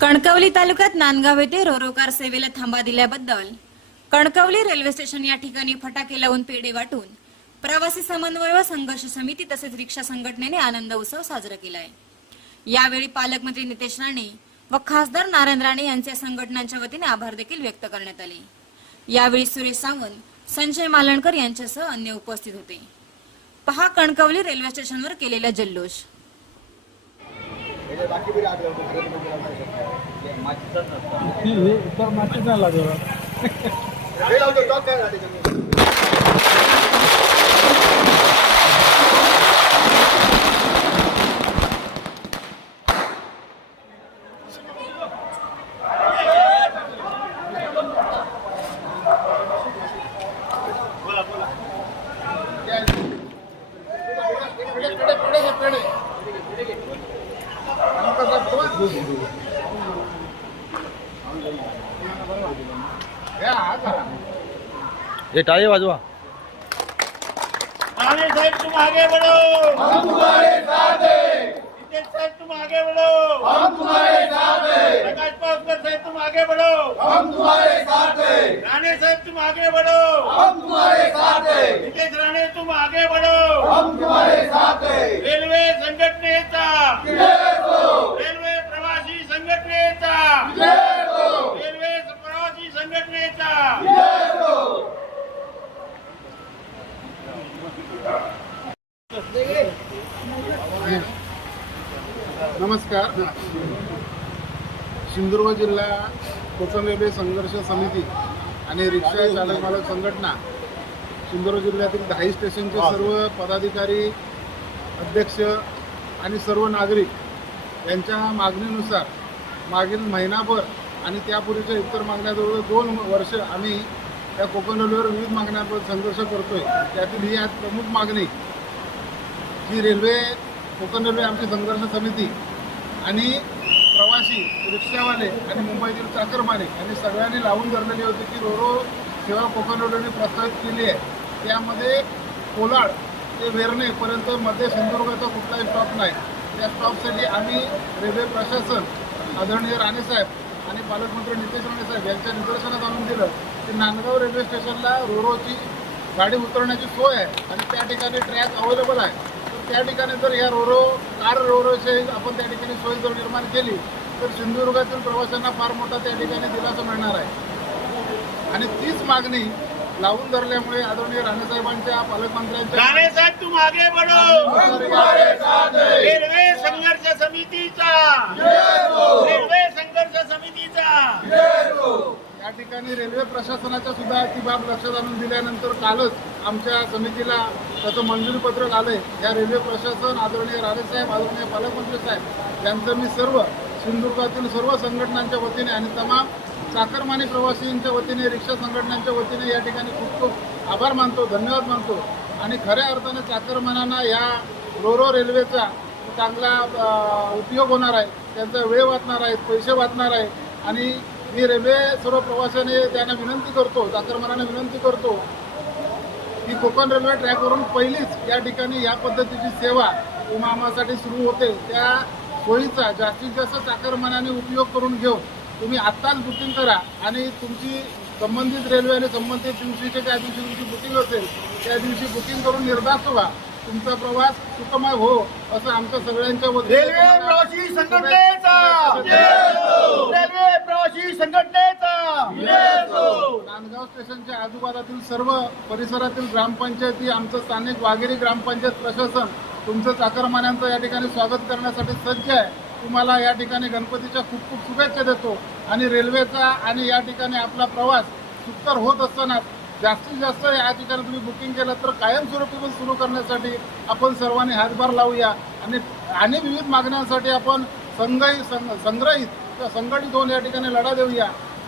कणकवली तालुक्यात नांदगाव येथे रोरोकार सेवेला थांबा दिल्याबद्दल कणकवली रेल्वे स्टेशन या ठिकाणी फटाके लावून पेढे वाटून प्रवासी समन्वय व संघर्ष समिती तसेच रिक्षा संघटनेने आनंद उत्सव साजरा केला आहे यावेळी पालकमंत्री नितेश राणे व खासदार नारायण राणे यांच्या संघटनांच्या वतीने आभार देखील व्यक्त करण्यात आले. यावेळी सुरेश सावंत संजय मालणकर यांच्यासह अन्य उपस्थित होते. पहा कणकवली रेल्वे स्टेशनवर केलेला जल्लोष. तर मातीचा लागेल ये टाळी वाजवा राणे साहब तुम आगे बढ़ो हम तुम्हारे साथ हैं नितेश साहब तुम आगे बढ़ो हम तुम्हारे साथ हैं प्रकाश पावकर साहब तुम आगे बढ़ो हम तुम्हारे साथ हैं राणे साहब तुम आगे बढ़ो हम तुम्हारे साथ हैं नितेश राणे तुम आगे बढ़ो नमस्कार. सिंधुदुर्ग जिल्हा कोकण रेल्वे संघर्ष समिती आणि रिक्षा चालक मालक संघटना सिंधुदुर्ग जिल्ह्यातील दहाही स्टेशनचे सर्व पदाधिकारी अध्यक्ष आणि सर्व नागरिक यांच्या मागणीनुसार मागील महिनाभर आणि त्यापूर्वीच्या इतर मागण्या जवळ दोन वर्ष आम्ही या कोकण रेल्वेवर विविध मागण्यांवर संघर्ष करतोय. त्यातील ही आज प्रमुख मागणी जी रेल्वे कोकण रेल्वे आमची संघर्ष समिती आणि प्रवासी रिक्षावाले आणि मुंबईतील चाकरमाने आणि सगळ्यांनी लावून धरलेली होती की रोरो सेवा कोकण रेल्वेने प्रस्तावित केली आहे. त्यामध्ये कोलाड ते वेरणेपर्यंत मध्य सिंधुदुर्गाचा कुठलाही स्टॉप नाही. त्या स्टॉपसाठी आम्ही रेल्वे प्रशासन आदरणीय राणेसाहेब आणि पालकमंत्री नितेश राणेसाहेब यांच्या निदर्शनात आणून दिलं. की नांदगाव रेल्वे स्टेशनला रोरोची गाडी उतरण्याची सोय आहे आणि त्या ठिकाणी ट्रॅक अवेलेबल आहे. तर त्या ठिकाणी जर या रोरो कार रोरोची आपण त्या ठिकाणी सोय जर निर्माण केली तर सिंधुदुर्गातील प्रवाशांना फार मोठा त्या ठिकाणी दिलासा मिळणार आहे. आणि तीच मागणी लावून धरल्यामुळे आदरणीय राणेसाहेबांच्या पालकमंत्र्यांच्या हैं रेल्वे संघर्ष समितीचा! रेल्वे संघर्ष समितीचा! या ठिकाणी रेल्वे प्रशासनाच्या सुद्धा ती बाब लक्षात आणून दिल्यानंतर कालच आमच्या समितीला त्याचं मंजुरी पत्रक आलंय. या रेल्वे प्रशासन आदरणीय राणेसाहेब आदरणीय पालकमंत्री साहेब यांचं मी सर्व सिंधुदुर्गातील सर्व संघटनांच्या वतीने आणि तमाम चाकरमानी प्रवासींच्या वतीने रिक्षा संघटनांच्या वतीने या ठिकाणी खूप खूप आभार मानतो धन्यवाद मानतो. आणि खऱ्या अर्थाने चाकरमानांना या रोरो रेल्वेचा चांगला उपयोग होणार आहे. त्यांचा वेळ वाचणार आहे पैसे वाचणार आहे आणि मी रेल्वे सर्व प्रवाशाने त्यांना विनंती करतो चाकरमानांना विनंती करतो की कोकण रेल्वे ट्रॅकवरून पहिलीच या ठिकाणी या पद्धतीची सेवा उमामासाठी सुरू होते. त्या सोयीचा जास्तीत जास्त चाकरमानाने उपयोग करून घेऊन तुम्ही आत्ताच बुकिंग करा आणि तुमची संबंधित रेल्वे आणि संबंधित दिवशीच्या ज्या दिवशी तुमची बुकिंग असेल त्या दिवशी बुकिंग करून निर्धास्त व्हा तुमचा प्रवास सुखमय हो असं आमच्या सगळ्यांच्या रेल्वे प्रवासी संघटनेचा! संघटनेचा. नांदगाव स्टेशनच्या आजूबाजूतील सर्व परिसरातील ग्रामपंचायती आमचं स्थानिक वाघेरी ग्रामपंचायत प्रशासन तुमचं चाकरमान्यांचं या ठिकाणी स्वागत करण्यासाठी सज्ज आहे. तुम्हाला या ठिकाणी गणपतीच्या खूप खूप शुभेच्छा देतो. आणि रेल्वेचा आणि या ठिकाणी आपला प्रवास सुकर होत असताना जास्तीत जास्त या ठिकाणी तुम्ही बुकिंग केलं तर कायमस्वरूपी पण सुरू करण्यासाठी आपण सर्वांनी हातभार लावूया. आणि आणि विविध मागण्यांसाठी आपण संघही सं- संग्रहित संघटित होऊन या ठिकाणी लढा देऊया.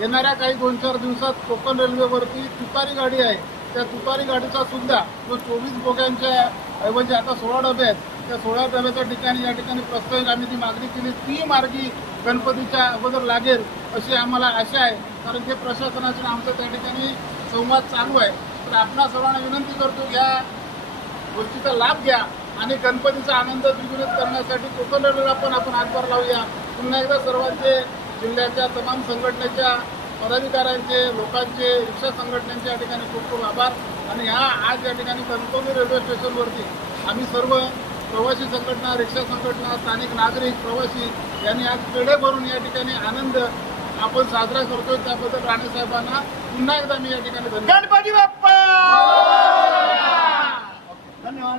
येणाऱ्या काही दोन चार दिवसात कोकण रेल्वेवरती तुतारी गाडी आहे. त्या तुतारी गाडीचा सुद्धा जो चोवीस बोग्यांच्या ऐवजी आता सोळा डबे आहेत त्या सोळा डब्याच्या ठिकाणी या ठिकाणी प्रस्तावित आम्ही ती मागणी केली. ती मार्गी गणपतीच्या अगोदर लागेल अशी आम्हाला आशा आहे. कारण ते प्रशासनाचे आमचा आमचं त्या ठिकाणी संवाद चालू आहे. तर आपणा सर्वांना विनंती करतो या गोष्टीचा लाभ घ्या आणि गणपतीचा आनंद द्विगुणित करण्यासाठी कोकण रेल्वेला पण आपण हातभार लावूया. पुन्हा एकदा सर्वांचे जिल्ह्याच्या तमाम संघटनेच्या पदाधिकाऱ्यांचे लोकांचे रिक्षा संघटनांचे या ठिकाणी खूप खूप आभार. आणि ह्या आज या ठिकाणी कणकवली रेल्वे स्टेशनवरती आम्ही सर्व प्रवासी संघटना रिक्षा संघटना स्थानिक नागरिक प्रवासी यांनी आज पेढे भरून या ठिकाणी आनंद आपण साजरा करतोय. त्याबद्दल राणे साहेबांना पुन्हा एकदा मी या ठिकाणी धन्यवाद. गणपती बाप्पा! धन्यवाद.